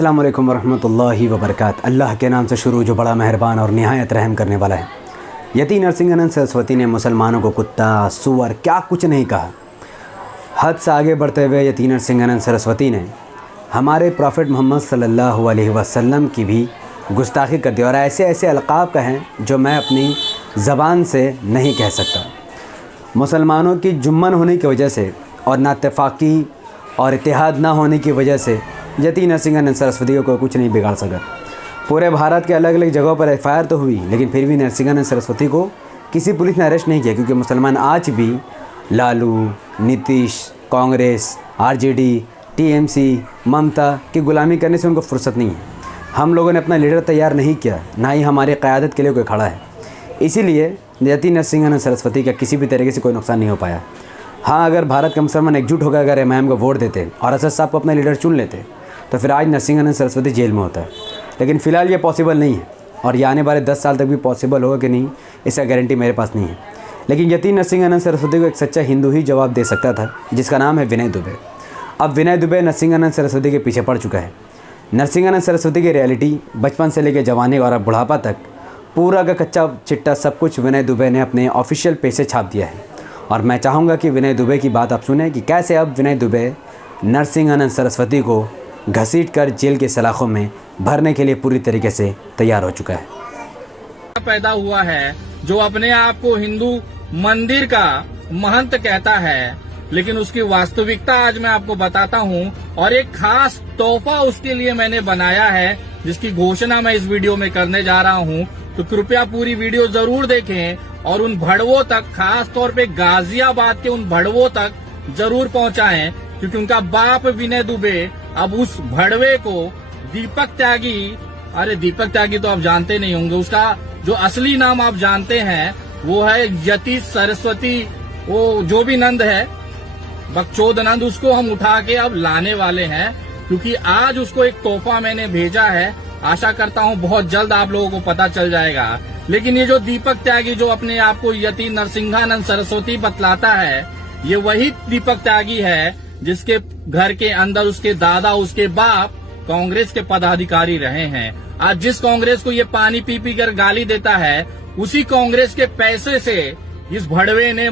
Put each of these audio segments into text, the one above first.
अस्सलाम वालेकुम वरहमतुल्लाहि वबरकात। अल्लाह के नाम से शुरू जो बड़ा मेहरबान और निहायत रहम करने वाला है। यति नरसिंहानंद सरस्वती ने मुसलमानों को कुत्ता सुअर क्या कुछ नहीं कहा। हद से आगे बढ़ते हुए यति नरसिंहानंद सरस्वती ने हमारे प्रॉफिट मोहम्मद सल्लल्लाहु अलैहि वसल्लम की भी गुस्ताखी कर दी और ऐसे ऐसे अलक़ाब कहें जो मैं अपनी ज़बान से नहीं कह सकता। मुसलमानों की जुम्मन होने की वजह से और नाइत्तेफ़ाक़ी और इत्तेहाद ना होने की वजह से यति नरसिंहानंद सरस्वती को कुछ नहीं बिगाड़ सका। पूरे भारत के अलग अलग जगहों पर एफआईआर तो हुई, लेकिन फिर भी नरसिंहानंद सरस्वती को किसी पुलिस ने अरेस्ट नहीं किया, क्योंकि मुसलमान आज भी लालू, नीतीश, कांग्रेस, आरजेडी, टीएमसी, ममता की गुलामी करने से उनको फुर्सत नहीं है। हम लोगों ने अपना लीडर तैयार नहीं किया, ना ही हमारी क़यादत के लिए कोई खड़ा है। इसीलिए यति नरसिंहानंद सरस्वती का किसी भी तरीके से कोई नुकसान नहीं हो पाया। हाँ, अगर भारत का मुसलमान एकजुट होकर अगर एमआईएम को वोट देते और असद साहब को अपना लीडर चुन लेते तो फिर आज नरसिंहानंद सरस्वती जेल में होता है। लेकिन फ़िलहाल ये पॉसिबल नहीं है और ये आने वाले 10 साल तक भी पॉसिबल होगा कि नहीं, इसका गारंटी मेरे पास नहीं है। लेकिन यति नरसिंहानंद सरस्वती को एक सच्चा हिंदू ही जवाब दे सकता था, जिसका नाम है विनय दुबे। अब विनय दुबे नरसिंहानंद सरस्वती के पीछे पड़ चुका है। नरसिंहानंद सरस्वती की रियलिटी बचपन से लेकर जवानी और अब बुढ़ापा तक पूरा का कच्चा चिट्टा सब कुछ विनय दुबे ने अपने ऑफिशियल पेज से छाप दिया है। और मैं चाहूँगा कि विनय दुबे की बात आप सुने कि कैसे अब विनय दुबे नरसिंहानंद सरस्वती को घसीट कर जेल के सलाखों में भरने के लिए पूरी तरीके से तैयार हो चुका है। पैदा हुआ है जो अपने आप को हिंदू मंदिर का महंत कहता है, लेकिन उसकी वास्तविकता आज मैं आपको बताता हूँ और एक खास तोहफा उसके लिए मैंने बनाया है, जिसकी घोषणा मैं इस वीडियो में करने जा रहा हूँ। तो कृपया पूरी वीडियो जरूर देखें और उन भड़वों तक, खास तौर पे गाजियाबाद के उन भड़वों तक जरूर पहुँचाएं, क्योंकि उनका बाप विनय दुबे अब उस भड़वे को दीपक त्यागी, अरे दीपक त्यागी तो आप जानते नहीं होंगे, उसका जो असली नाम आप जानते हैं वो है यति सरस्वती, वो जो भी नंद है, बकचोद नंद, उसको हम उठा के अब लाने वाले हैं, क्योंकि आज उसको एक तोहफा मैंने भेजा है। आशा करता हूँ बहुत जल्द आप लोगों को पता चल जाएगा। लेकिन ये जो दीपक त्यागी जो अपने आप को यति नरसिंहानंद सरस्वती बतलाता है, ये वही दीपक त्यागी है जिसके घर के अंदर उसके दादा, उसके बाप कांग्रेस के पदाधिकारी रहे हैं। आज जिस कांग्रेस को ये पानी पी पी कर गाली देता है, उसी कांग्रेस के पैसे से इस भड़वे ने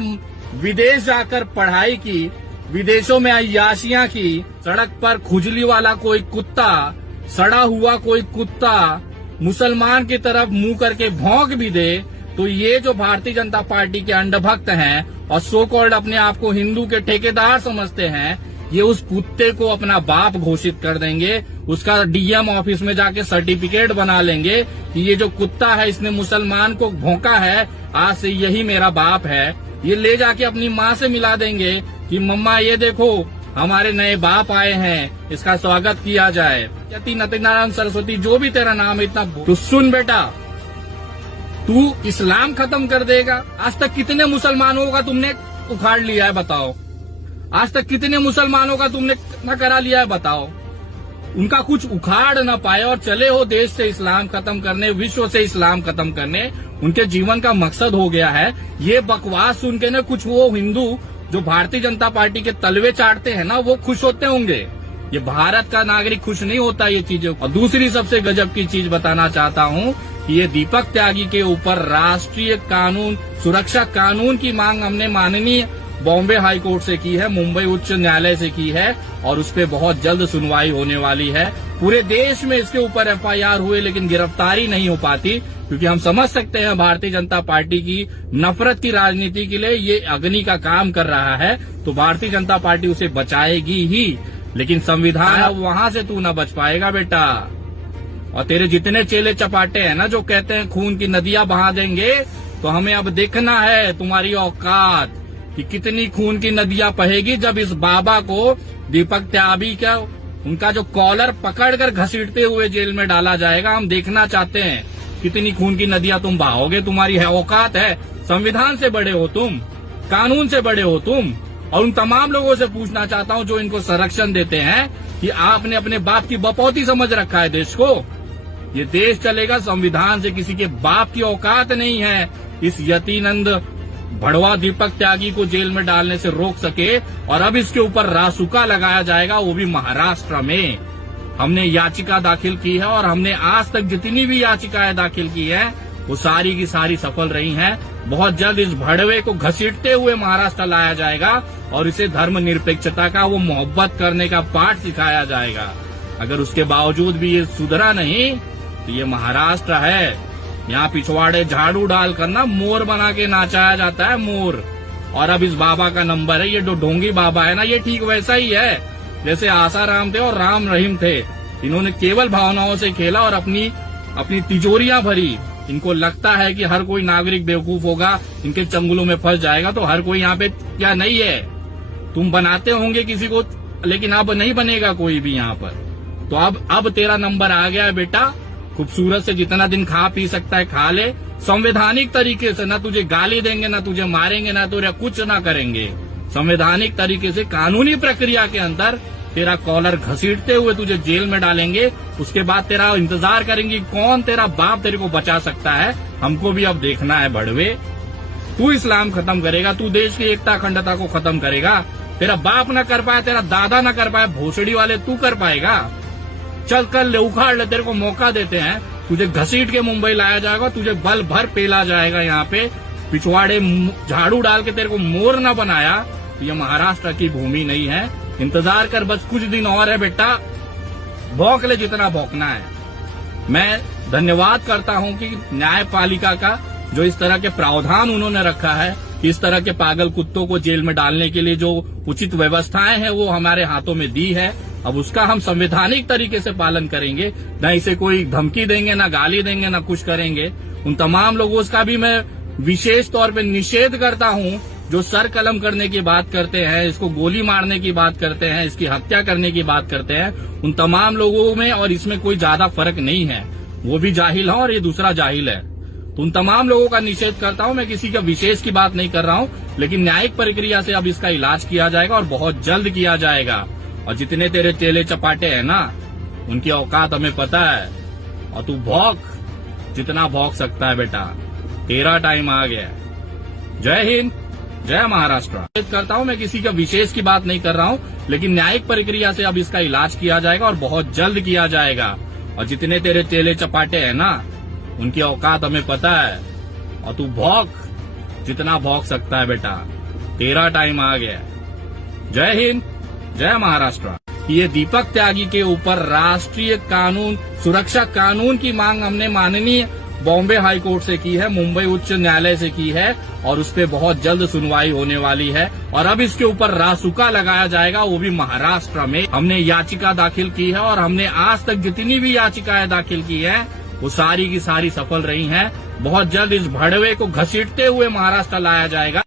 विदेश जाकर पढ़ाई की, विदेशों में अय्याशियां की। सड़क पर खुजली वाला कोई कुत्ता, सड़ा हुआ कोई कुत्ता मुसलमान की तरफ मुंह करके भौंक भी दे तो ये जो भारतीय जनता पार्टी के अंडभक्त हैं और सो कॉल्ड अपने आप को हिंदू के ठेकेदार समझते हैं, ये उस कुत्ते को अपना बाप घोषित कर देंगे। उसका डीएम ऑफिस में जाके सर्टिफिकेट बना लेंगे कि ये जो कुत्ता है इसने मुसलमान को भौंका है, आज से यही मेरा बाप है। ये ले जाके अपनी माँ से मिला देंगे कि मम्मा ये देखो हमारे नए बाप आए हैं, इसका स्वागत किया जाए। यति नरसिंहानंद सरस्वती जो भी तेरा नाम है इतना, तो सुन बेटा, तू इस्लाम खत्म कर देगा। आज तक कितने मुसलमानों का तुमने उखाड़ लिया है बताओ? आज तक कितने मुसलमानों का तुमने न करा लिया है बताओ? उनका कुछ उखाड़ न पाए और चले हो देश से इस्लाम खत्म करने, विश्व से इस्लाम खत्म करने, उनके जीवन का मकसद हो गया है। ये बकवास सुन के न कुछ वो हिंदू जो भारतीय जनता पार्टी के तलवे चाटते हैं ना, वो खुश होते होंगे। ये भारत का नागरिक खुश नहीं होता ये चीजों। और दूसरी सबसे गजब की चीज बताना चाहता हूँ, ये दीपक त्यागी के ऊपर राष्ट्रीय कानून सुरक्षा कानून की मांग हमने माननीय बॉम्बे हाई कोर्ट से की है, मुंबई उच्च न्यायालय से की है और उस पर बहुत जल्द सुनवाई होने वाली है। पूरे देश में इसके ऊपर एफआईआर हुए, लेकिन गिरफ्तारी नहीं हो पाती, क्योंकि हम समझ सकते हैं भारतीय जनता पार्टी की नफरत की राजनीति के लिए ये अग्नि का काम कर रहा है, तो भारतीय जनता पार्टी उसे बचाएगी ही। लेकिन संविधान अब वहां से तू न बच पाएगा बेटा। और तेरे जितने चेले चपाटे हैं ना जो कहते हैं खून की नदियां बहा देंगे, तो हमें अब देखना है तुम्हारी औकात कि कितनी खून की नदियां बहेगी जब इस बाबा को दीपक त्यागी का उनका जो कॉलर पकड़कर घसीटते हुए जेल में डाला जाएगा। हम देखना चाहते हैं कितनी खून की नदियां तुम बहाओगे। तुम्हारी है औकात है, संविधान से बड़े हो तुम, कानून से बड़े हो तुम। और उन तमाम लोगों से पूछना चाहता हूं जो इनको संरक्षण देते हैं कि आपने अपने बाप की बपौती समझ रखा है देश को। ये देश चलेगा संविधान से, किसी के बाप की औकात नहीं है इस यतिनंद भड़वा दीपक त्यागी को जेल में डालने से रोक सके। और अब इसके ऊपर रासुका लगाया जाएगा, वो भी महाराष्ट्र में। हमने याचिका दाखिल की है और हमने आज तक जितनी भी याचिकाएं दाखिल की है वो सारी की सारी सफल रही हैं। बहुत जल्द इस भड़वे को घसीटते हुए महाराष्ट्र लाया जाएगा और इसे धर्मनिरपेक्षता का वो मोहब्बत करने का पाठ सिखाया जाएगा। अगर उसके बावजूद भी ये सुधरा नहीं तो ये महाराष्ट्र है। यहाँ पिछवाड़े झाड़ू डालकर ना मोर बना के नाचाया जाता है, मोर। और अब इस बाबा का नंबर है, ये जो ढोंगी बाबा है ना, ये ठीक वैसा ही है जैसे आसाराम थे और राम रहीम थे। इन्होंने केवल भावनाओं से खेला और अपनी तिजोरियां भरी। इनको लगता है कि हर कोई नागरिक बेवकूफ होगा, इनके चंगुलों में फंस जाएगा। तो हर कोई यहाँ पे क्या नहीं है, तुम बनाते होंगे किसी को, लेकिन अब नहीं बनेगा कोई भी यहाँ पर। तो अब तेरा नंबर आ गया है बेटा। खूबसूरत से जितना दिन खा पी सकता है खा ले, संवैधानिक तरीके से। ना तुझे गाली देंगे, ना तुझे मारेंगे, ना तुझे कुछ ना करेंगे। संवैधानिक तरीके से कानूनी प्रक्रिया के अंदर तेरा कॉलर घसीटते हुए तुझे जेल में डालेंगे। उसके बाद तेरा इंतजार करेंगे कौन तेरा बाप तेरे को बचा सकता है। हमको भी अब देखना है भड़वे। तू इस्लाम खत्म करेगा, तू देश की एकता अखंडता को खत्म करेगा। तेरा बाप न कर पाए, तेरा दादा न कर पाए, भोसड़ी वाले तू कर पाएगा। चल कर ले, उखाड़ ले, तेरे को मौका देते हैं। तुझे घसीट के मुंबई लाया जाएगा, तुझे बल भर पेला जाएगा। यहाँ पे पिछवाड़े झाड़ू डाल के तेरे को मोर न बनाया तो ये महाराष्ट्र की भूमि नहीं है। इंतजार कर, बस कुछ दिन और है बेटा, भौंक ले जितना भौंकना है। मैं धन्यवाद करता हूँ कि न्यायपालिका का जो इस तरह के प्रावधान उन्होंने रखा है, इस तरह के पागल कुत्तों को जेल में डालने के लिए जो उचित व्यवस्थाएं हैं वो हमारे हाथों में दी है। अब उसका हम संवैधानिक तरीके से पालन करेंगे। न इसे कोई धमकी देंगे, न गाली देंगे, न कुछ करेंगे। उन तमाम लोगों का भी मैं विशेष तौर पे निषेध करता हूँ जो सर कलम करने की बात करते हैं, इसको गोली मारने की बात करते हैं, इसकी हत्या करने की बात करते हैं। उन तमाम लोगों में और इसमें कोई ज्यादा फर्क नहीं है। वो भी जाहिल है और ये दूसरा जाहिल है। तो उन तमाम लोगों का निषेध करता हूँ। मैं किसी का विशेष की बात नहीं कर रहा हूँ, लेकिन न्यायिक प्रक्रिया से अब इसका इलाज किया जाएगा और बहुत जल्द किया जाएगा। और जितने तेरे चेले चपाटे हैं ना, उनकी औकात हमें पता है। और तू भौंक जितना भौंक सकता है बेटा, तेरा टाइम आ गया है। जय हिंद, जय महाराष्ट्र। करता हूँ, मैं किसी का विशेष की बात नहीं कर रहा हूँ, लेकिन न्यायिक प्रक्रिया से अब इसका इलाज किया जाएगा और बहुत जल्द किया जाएगा। और जितने तेरे चेले चपाटे हैं ना, उनकी औकात हमें पता है। और तू भौंक जितना भौंक सकता है बेटा, तेरा टाइम आ गया है। जय हिंद, जय महाराष्ट्र। ये दीपक त्यागी के ऊपर राष्ट्रीय कानून सुरक्षा कानून की मांग हमने माननीय बॉम्बे हाई कोर्ट से की है, मुंबई उच्च न्यायालय से की है और उस पर बहुत जल्द सुनवाई होने वाली है। और अब इसके ऊपर रासुका लगाया जाएगा, वो भी महाराष्ट्र में। हमने याचिका दाखिल की है और हमने आज तक जितनी भी याचिकाएं दाखिल की है वो सारी की सारी सफल रही हैं। बहुत जल्द इस भड़वे को घसीटते हुए महाराष्ट्र लाया जाएगा।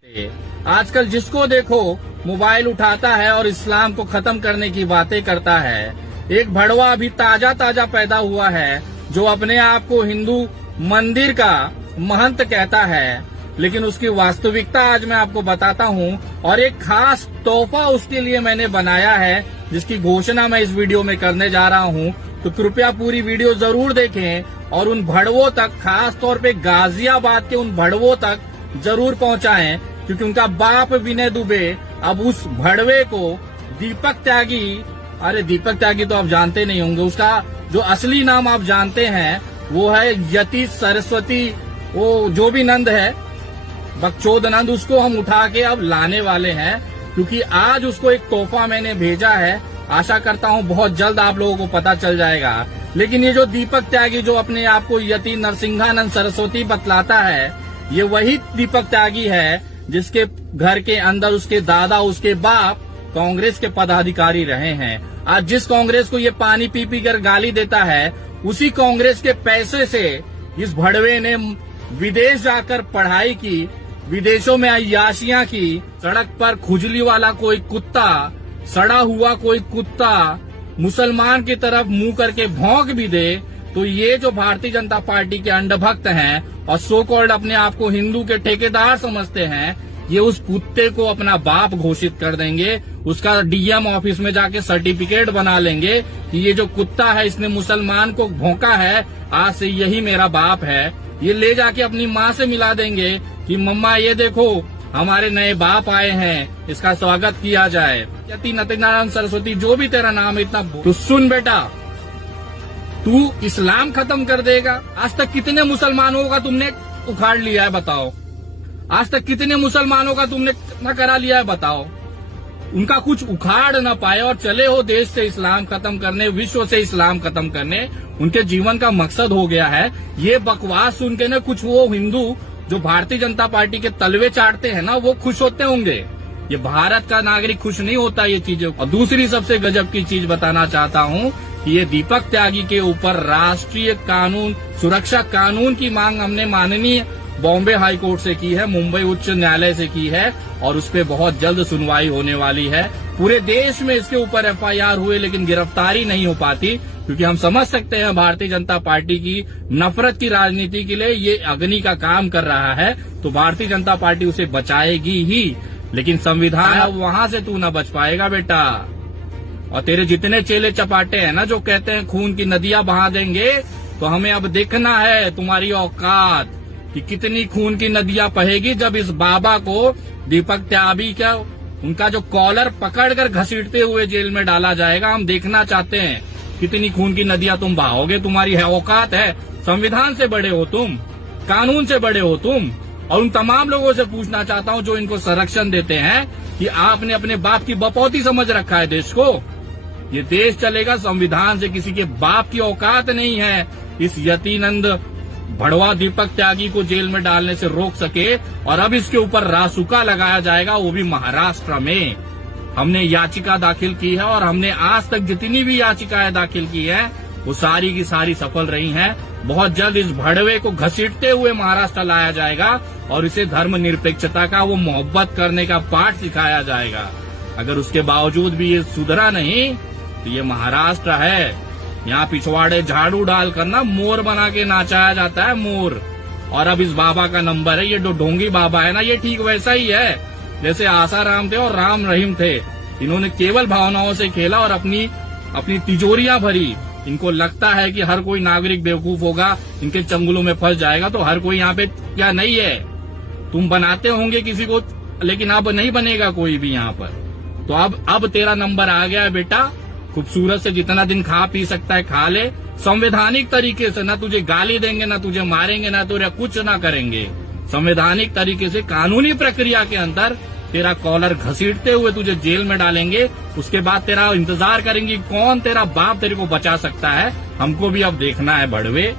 आजकल जिसको देखो मोबाइल उठाता है और इस्लाम को खत्म करने की बातें करता है। एक भड़वा अभी ताजा ताजा पैदा हुआ है जो अपने आप को हिंदू मंदिर का महंत कहता है, लेकिन उसकी वास्तविकता आज मैं आपको बताता हूँ। और एक खास तोहफा उसके लिए मैंने बनाया है जिसकी घोषणा मैं इस वीडियो में करने जा रहा हूँ। तो कृपया पूरी वीडियो जरूर देखें और उन भड़वों तक, खास तौर पे गाजियाबाद के उन भड़वों तक जरूर पहुंचाएं, क्योंकि उनका बाप विनय दुबे अब उस भड़वे को दीपक त्यागी, अरे दीपक त्यागी तो आप जानते नहीं होंगे, उसका जो असली नाम आप जानते हैं वो है यति सरस्वती, वो जो भी नंद है, बकचोद नंद, उसको हम उठा के अब लाने वाले हैं। क्योंकि आज उसको एक तोहफा मैंने भेजा है। आशा करता हूँ बहुत जल्द आप लोगों को पता चल जाएगा। लेकिन ये जो दीपक त्यागी जो अपने आप को यति नरसिंहानंद सरस्वती बतलाता है, ये वही दीपक त्यागी है जिसके घर के अंदर उसके दादा, उसके बाप कांग्रेस के पदाधिकारी रहे हैं। आज जिस कांग्रेस को ये पानी पी पी कर गाली देता है, उसी कांग्रेस के पैसे से इस भड़वे ने विदेश जाकर पढ़ाई की, विदेशों में अय्याशियां की। सड़क पर खुजली वाला कोई कुत्ता, सड़ा हुआ कोई कुत्ता मुसलमान की तरफ मुंह करके भौंक भी दे तो ये जो भारतीय जनता पार्टी के अंधभक्त हैं और सो कॉल्ड अपने आप को हिंदू के ठेकेदार समझते हैं, ये उस कुत्ते को अपना बाप घोषित कर देंगे। उसका डीएम ऑफिस में जाके सर्टिफिकेट बना लेंगे कि ये जो कुत्ता है इसने मुसलमान को भौंका है, आज से यही मेरा बाप है। ये ले जाके अपनी माँ से मिला देंगे कि मम्मा ये देखो हमारे नए बाप आए हैं, इसका स्वागत किया जाए। यति नरसिंहानंद सरस्वती जो भी तेरा नाम है, इतना तो सुन बेटा, तू इस्लाम खत्म कर देगा? आज तक कितने मुसलमानों का तुमने उखाड़ लिया है बताओ? आज तक कितने मुसलमानों का तुमने न करा लिया है बताओ? उनका कुछ उखाड़ न पाए और चले हो देश से इस्लाम खत्म करने, विश्व से इस्लाम खत्म करने, उनके जीवन का मकसद हो गया है। ये बकवास सुन के न कुछ वो हिंदू जो भारतीय जनता पार्टी के तलवे चाटते हैं ना, वो खुश होते होंगे। ये भारत का नागरिक खुश नहीं होता ये चीजें। और दूसरी सबसे गजब की चीज बताना चाहता हूँ कि ये दीपक त्यागी के ऊपर राष्ट्रीय कानून सुरक्षा कानून की मांग हमने माननीय बॉम्बे हाई कोर्ट से की है, मुंबई उच्च न्यायालय से की है और उस पर बहुत जल्द सुनवाई होने वाली है। पूरे देश में इसके ऊपर एफआईआर हुए लेकिन गिरफ्तारी नहीं हो पाती, क्योंकि हम समझ सकते हैं भारतीय जनता पार्टी की नफरत की राजनीति के लिए ये अग्नि का काम कर रहा है, तो भारतीय जनता पार्टी उसे बचाएगी ही। लेकिन संविधान वहां से तू न बच पाएगा बेटा। और तेरे जितने चेले चपाटे हैं ना जो कहते हैं खून की नदियां बहा देंगे, तो हमें अब देखना है तुम्हारी औकात कि कितनी खून की नदियां बहेगी जब इस बाबा को दीपक त्यागी का उनका जो कॉलर पकड़कर घसीटते हुए जेल में डाला जाएगा। हम देखना चाहते हैं कितनी खून की नदियां तुम बहाओगे। तुम्हारी है औकात है? संविधान से बड़े हो तुम, कानून से बड़े हो तुम। और उन तमाम लोगों से पूछना चाहता हूं जो इनको संरक्षण देते हैं कि आपने अपने बाप की बपौती समझ रखा है देश को। ये देश चलेगा संविधान से, किसी के बाप की औकात नहीं है इस यतीनंद भड़वा दीपक त्यागी को जेल में डालने से रोक सके। और अब इसके ऊपर रासुका लगाया जाएगा, वो भी महाराष्ट्र में। हमने याचिका दाखिल की है और हमने आज तक जितनी भी याचिकाएं दाखिल की है वो सारी की सारी सफल रही हैं। बहुत जल्द इस भड़वे को घसीटते हुए महाराष्ट्र लाया जाएगा और इसे धर्मनिरपेक्षता का वो मोहब्बत करने का पाठ सिखाया जाएगा। अगर उसके बावजूद भी ये सुधरा नहीं तो ये महाराष्ट्र है। यहाँ पिछवाड़े झाड़ू डाल कर ना मोर बना के नाचाया जाता है, मोर। और अब इस बाबा का नंबर है, ये जो ढोंगी बाबा है ना, ये ठीक वैसा ही है जैसे आसाराम थे और राम रहीम थे। इन्होंने केवल भावनाओं से खेला और अपनी तिजोरियां भरी। इनको लगता है कि हर कोई नागरिक बेवकूफ होगा, इनके चंगुलों में फंस जाएगा, तो हर कोई यहाँ पे क्या नहीं है। तुम बनाते होंगे किसी को, लेकिन अब नहीं बनेगा कोई भी यहाँ पर। तो अब तेरा नंबर आ गया है बेटा। खूबसूरत से जितना दिन खा पी सकता है खा ले, संवैधानिक तरीके से। ना तुझे गाली देंगे, ना तुझे मारेंगे, ना तुझे कुछ ना करेंगे। संवैधानिक तरीके से कानूनी प्रक्रिया के अंदर तेरा कॉलर घसीटते हुए तुझे जेल में डालेंगे। उसके बाद तेरा इंतजार करेंगे कौन तेरा बाप तेरे को बचा सकता है। हमको भी अब देखना है भड़वे।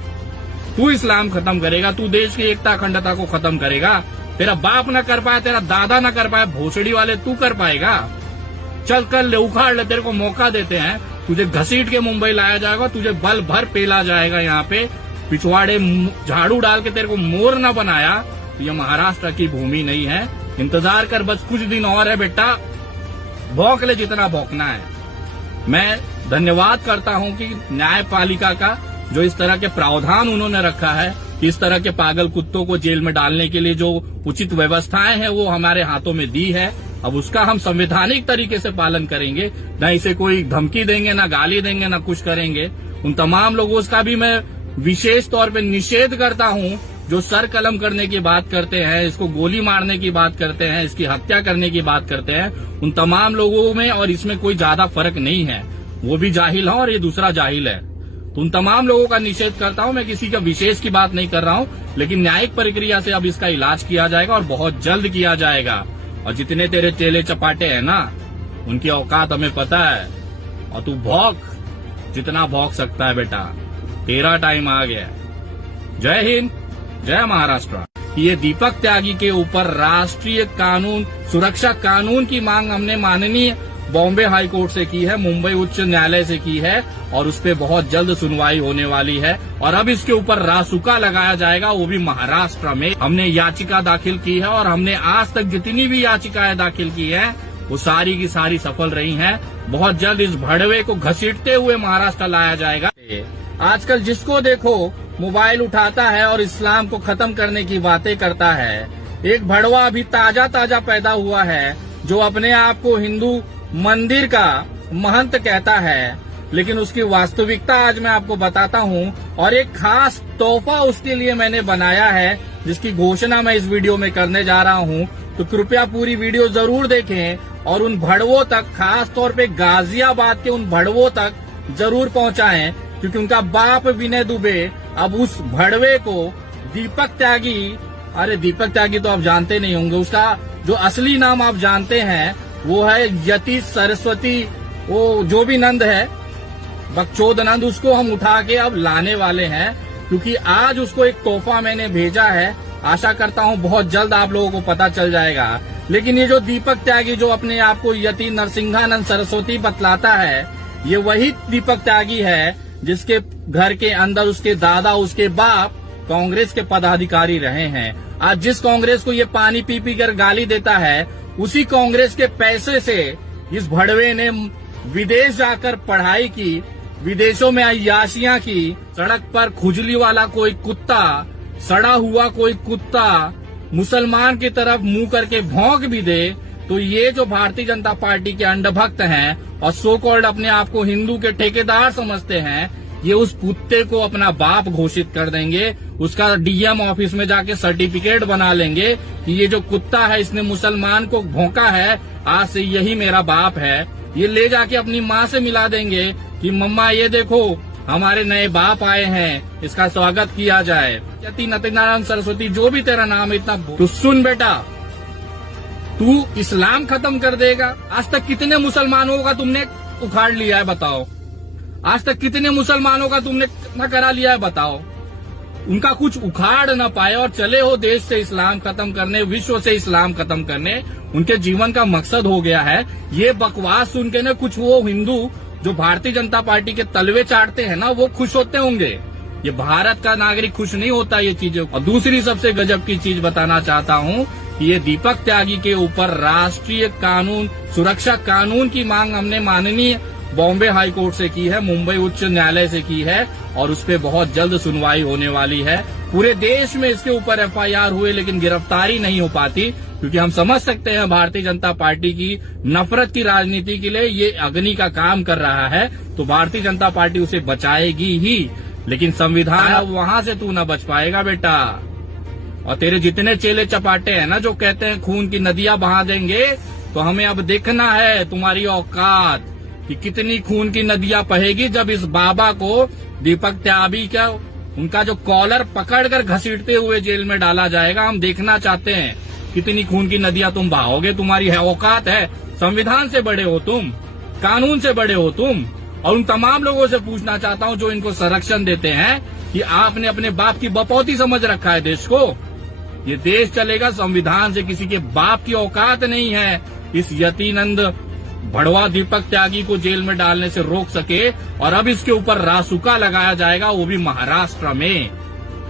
तू इस्लाम खत्म करेगा, तू देश की एकता अखंडता को खत्म करेगा। तेरा बाप न कर पाया, तेरा दादा न कर पाया, भोसड़ी वाले तू कर पाएगा? चल कर ले, उखाड़ ले, तेरे को मौका देते हैं। तुझे घसीट के मुंबई लाया जाएगा, तुझे बल भर पेला जाएगा। यहाँ पे पिछवाड़े झाड़ू डाल के तेरे को मोर न बनाया तो ये महाराष्ट्र की भूमि नहीं है। इंतजार कर, बस कुछ दिन और है बेटा। भौंक ले जितना भौंकना है। मैं धन्यवाद करता हूँ कि न्यायपालिका का जो इस तरह के प्रावधान उन्होंने रखा है कि इस तरह के पागल कुत्तों को जेल में डालने के लिए जो उचित व्यवस्थाएं हैं वो हमारे हाथों में दी है। अब उसका हम संवैधानिक तरीके से पालन करेंगे। न इसे कोई धमकी देंगे, न गाली देंगे, न कुछ करेंगे। उन तमाम लोगों का भी मैं विशेष तौर पे निषेध करता हूँ जो सर कलम करने की बात करते हैं, इसको गोली मारने की बात करते हैं, इसकी हत्या करने की बात करते हैं। उन तमाम लोगों में और इसमें कोई ज्यादा फर्क नहीं है। वो भी जाहिल है और ये दूसरा जाहिल है। तो उन तमाम लोगों का निषेध करता हूँ। मैं किसी का विशेष की बात नहीं कर रहा हूँ, लेकिन न्यायिक प्रक्रिया से अब इसका इलाज किया जाएगा और बहुत जल्द किया जाएगा। और जितने तेरे चेले चपाटे हैं ना, उनकी औकात हमें पता है। और तू भौंक जितना भौंक सकता है बेटा, तेरा टाइम आ गया। जय हिंद, जय महाराष्ट्र। ये दीपक त्यागी के ऊपर राष्ट्रीय कानून सुरक्षा कानून की मांग हमने माननीय बॉम्बे हाई कोर्ट से की है, मुंबई उच्च न्यायालय से की है और उस पर बहुत जल्द सुनवाई होने वाली है। और अब इसके ऊपर रासुका लगाया जाएगा, वो भी महाराष्ट्र में। हमने याचिका दाखिल की है और हमने आज तक जितनी भी याचिकाएं दाखिल की है वो सारी की सारी सफल रही हैं। बहुत जल्द इस भड़वे को घसीटते हुए महाराष्ट्र लाया जाएगा। आजकल जिसको देखो मोबाइल उठाता है और इस्लाम को खत्म करने की बातें करता है। एक भड़वा अभी ताजा ताजा पैदा हुआ है जो अपने आप को हिंदू मंदिर का महंत कहता है, लेकिन उसकी वास्तविकता आज मैं आपको बताता हूँ। और एक खास तोहफा उसके लिए मैंने बनाया है जिसकी घोषणा मैं इस वीडियो में करने जा रहा हूँ। तो कृपया पूरी वीडियो जरूर देखें और उन भड़वों तक, खास तौर पे गाजियाबाद के उन भड़वों तक जरूर पहुँचाएं, क्योंकि उनका बाप विनय दुबे अब उस भड़वे को दीपक त्यागी, अरे दीपक त्यागी तो आप जानते नहीं होंगे, उसका जो असली नाम आप जानते हैं वो है यति सरस्वती, वो जो भी नंद है बकचोद नंद, उसको हम उठा के अब लाने वाले हैं, क्योंकि आज उसको एक तोहफा मैंने भेजा है। आशा करता हूं बहुत जल्द आप लोगों को पता चल जाएगा। लेकिन ये जो दीपक त्यागी जो अपने आप को यति नरसिंहानंद सरस्वती बतलाता है, ये वही दीपक त्यागी है जिसके घर के अंदर उसके दादा उसके बाप कांग्रेस के पदाधिकारी रहे हैं। आज जिस कांग्रेस को ये पानी पी पी कर गाली देता है, उसी कांग्रेस के पैसे से इस भड़वे ने विदेश जाकर पढ़ाई की, विदेशों में अय्याशियां की। सड़क पर खुजली वाला कोई कुत्ता, सड़ा हुआ कोई कुत्ता मुसलमान की तरफ मुंह करके भौंक भी दे तो ये जो भारतीय जनता पार्टी के अंधभक्त हैं और सो कॉल्ड अपने आप को हिंदू के ठेकेदार समझते हैं, ये उस कुत्ते को अपना बाप घोषित कर देंगे। उसका डीएम ऑफिस में जाके सर्टिफिकेट बना लेंगे कि ये जो कुत्ता है इसने मुसलमान को भौंका है, आज से यही मेरा बाप है। ये ले जाके अपनी माँ से मिला देंगे कि मम्मा ये देखो हमारे नए बाप आए हैं, इसका स्वागत किया जाए। यति नरसिंहानंद सरस्वती जो भी तेरा नाम है इतना, तो सुन बेटा, तू इस्लाम खत्म कर देगा। आज तक कितने मुसलमानों का तुमने उखाड़ लिया है बताओ? आज तक कितने मुसलमानों का तुमने न करा लिया है बताओ? उनका कुछ उखाड़ न पाए और चले हो देश से इस्लाम खत्म करने, विश्व से इस्लाम खत्म करने, उनके जीवन का मकसद हो गया है। ये बकवास सुन के न कुछ वो हिंदू जो भारतीय जनता पार्टी के तलवे चाटते हैं ना, वो खुश होते होंगे। ये भारत का नागरिक खुश नहीं होता ये चीजें। और दूसरी सबसे गजब की चीज बताना चाहता हूँ कि ये दीपक त्यागी के ऊपर राष्ट्रीय कानून सुरक्षा कानून की मांग हमने माननीय बॉम्बे हाई कोर्ट से की है, मुंबई उच्च न्यायालय से की है और उस पर बहुत जल्द सुनवाई होने वाली है। पूरे देश में इसके ऊपर एफआईआर हुए लेकिन गिरफ्तारी नहीं हो पाती, क्योंकि हम समझ सकते हैं भारतीय जनता पार्टी की नफरत की राजनीति के लिए ये अग्नि का काम कर रहा है, तो भारतीय जनता पार्टी उसे बचाएगी ही। लेकिन संविधान अब वहां से तू न बच पाएगा बेटा। और तेरे जितने चेले चपाटे हैं ना जो कहते हैं खून की नदियां बहा देंगे, तो हमें अब देखना है तुम्हारी औकात कि कितनी खून की नदियां बहेगी जब इस बाबा को दीपक त्यागी का उनका जो कॉलर पकड़कर घसीटते हुए जेल में डाला जाएगा। हम देखना चाहते हैं कितनी खून की नदियां तुम बहाओगे। तुम्हारी औकात है, संविधान से बड़े हो तुम, कानून से बड़े हो तुम। और उन तमाम लोगों से पूछना चाहता हूं जो इनको संरक्षण देते हैं कि आपने अपने बाप की बपौती समझ रखा है देश को। ये देश चलेगा संविधान से, किसी के बाप की औकात नहीं है इस यतिनंद भड़वा दीपक त्यागी को जेल में डालने से रोक सके। और अब इसके ऊपर रासुका लगाया जाएगा, वो भी महाराष्ट्र में।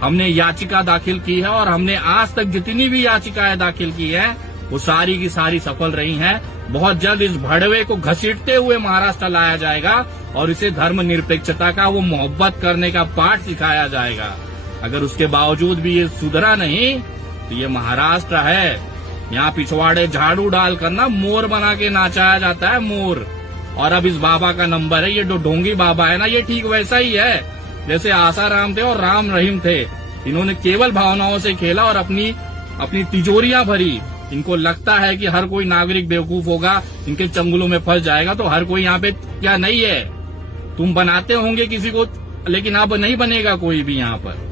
हमने याचिका दाखिल की है और हमने आज तक जितनी भी याचिकाएं दाखिल की है वो सारी की सारी सफल रही हैं। बहुत जल्द इस भड़वे को घसीटते हुए महाराष्ट्र लाया जाएगा और इसे धर्मनिरपेक्षता का वो मोहब्बत करने का पाठ सिखाया जाएगा। अगर उसके बावजूद भी ये सुधरा नहीं तो ये महाराष्ट्र है, यहाँ पिछवाड़े झाड़ू डाल कर ना मोर बना के नाचाया जाता है, मोर। और अब इस बाबा का नंबर है, ये जो ढोंगी बाबा है ना, ये ठीक वैसा ही है जैसे आसाराम थे और राम रहीम थे। इन्होंने केवल भावनाओं से खेला और अपनी तिजोरियां भरी। इनको लगता है कि हर कोई नागरिक बेवकूफ होगा, इनके चंगुलों में फंस जाएगा, तो हर कोई यहाँ पे क्या नहीं है। तुम बनाते होंगे किसी को, लेकिन अब नहीं बनेगा कोई भी यहाँ पर।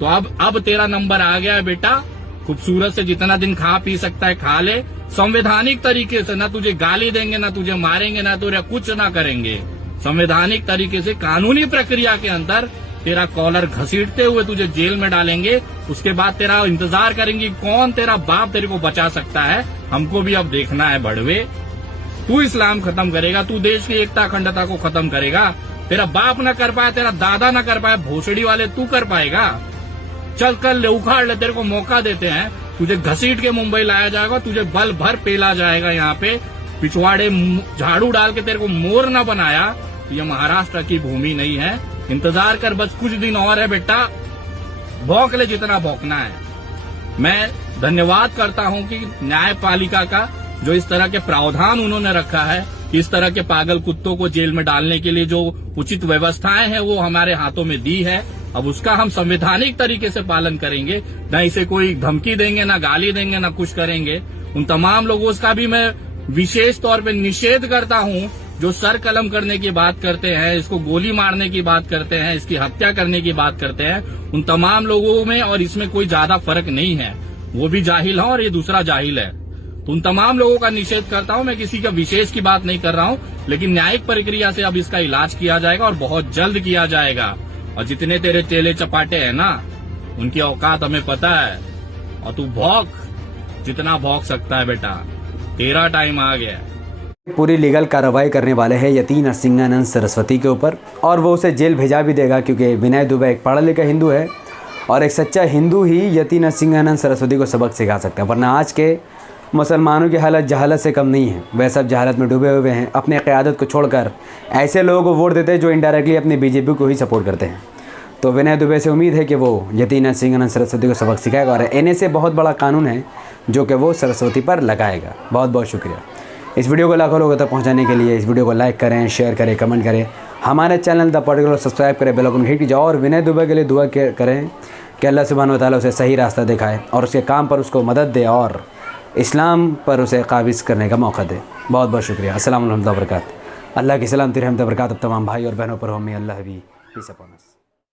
तो अब तेरा नंबर आ गया है बेटा। खूबसूरत से जितना दिन खा पी सकता है खा ले, संवैधानिक तरीके से। ना तुझे गाली देंगे, ना तुझे मारेंगे, ना तुझे कुछ ना करेंगे। संवैधानिक तरीके से कानूनी प्रक्रिया के अंदर तेरा कॉलर घसीटते हुए तुझे जेल में डालेंगे। उसके बाद तेरा इंतजार करेंगे कौन तेरा बाप तेरे को बचा सकता है। हमको भी अब देखना है भड़वे, तू इस्लाम खत्म करेगा, तू देश की एकता अखंडता को खत्म करेगा। तेरा बाप न कर पाया, तेरा दादा न कर पाया, भोसड़ी वाले तू कर पाएगा। चल कर ले, उखाड़ ले, तेरे को मौका देते हैं। तुझे घसीट के मुंबई लाया जाएगा, तुझे बल भर पेला जाएगा। यहाँ पे पिछवाड़े झाड़ू डाल के तेरे को मोर न बनाया तो ये महाराष्ट्र की भूमि नहीं है। इंतजार कर, बस कुछ दिन और है बेटा, भौंक ले जितना भौंकना है। मैं धन्यवाद करता हूँ कि न्यायपालिका का जो इस तरह के प्रावधान उन्होंने रखा है, इस तरह के पागल कुत्तों को जेल में डालने के लिए जो उचित व्यवस्थाएं हैं वो हमारे हाथों में दी है। अब उसका हम संवैधानिक तरीके से पालन करेंगे, न इसे कोई धमकी देंगे, न गाली देंगे, न कुछ करेंगे। उन तमाम लोगों का भी मैं विशेष तौर पे निषेध करता हूँ जो सर कलम करने की बात करते हैं, इसको गोली मारने की बात करते हैं, इसकी हत्या करने की बात करते हैं, उन तमाम लोगों में और इसमें कोई ज्यादा फर्क नहीं है। वो भी जाहिल है और ये दूसरा जाहिल है। तो उन तमाम लोगों का निषेध करता हूं। मैं किसी का विशेष की बात नहीं कर रहा हूं, लेकिन न्यायिक प्रक्रिया से अब इसका इलाज किया जाएगा और बहुत जल्द किया जाएगा। और जितने तेरे चेले चपाटे हैं ना, उनकी औकात हमें पता है। और तू भौंक जितना भौंक सकता है बेटा, तेरा टाइम आ गया। पूरी लीगल कार्रवाई करने वाले हैं यति नरसिंहानंद सरस्वती के ऊपर, और वो उसे जेल भेजा भी देगा, क्योंकि विनय दुबे एक पढ़ा लिखा हिंदू है और एक सच्चा हिंदू ही यति नरसिंहानंद सरस्वती को सबक सिखा सकता है। वरना आज के मुसलमानों की हालत जहालत से कम नहीं है। वह सब जहालत में डूबे हुए हैं, अपने क़यादत को छोड़कर ऐसे लोगों को वोट देते हैं जो इनडायरेक्टली अपनी बीजेपी को ही सपोर्ट करते हैं। तो विनय दुबे से उम्मीद है कि वो यति नरसिंहानंद सरस्वती को सबक सिखाएगा और एनए से बहुत बड़ा कानून है जो कि वो सरस्वती पर लगाएगा। बहुत बहुत शुक्रिया। इस वीडियो को लाखों लोगों तक पहुंचाने के लिए इस वीडियो को लाइक करें, शेयर करें, कमेंट करें, हमारे चैनल द पर्टिकुलर सब्सक्राइब करें, बेल आइकन हिट कीजिए और विनय दुबे के लिए दुआ करें कि अल्लाह सुब्हानहू व तआला उसे सही रास्ता दिखाए और उसके काम पर उसको मदद दे और इस्लाम पर उसे काबिज़ करने का मौका दे। बहुत बहुत शुक्रिया। अस्सलाम वालेकुम व रहमतुल्लाहि व बरकातहू। अल्लाह की सलामती रहमत व बरकात तमाम भाई और बहनों पर हो। मे अल्लाह भी पीस अपॉन अस।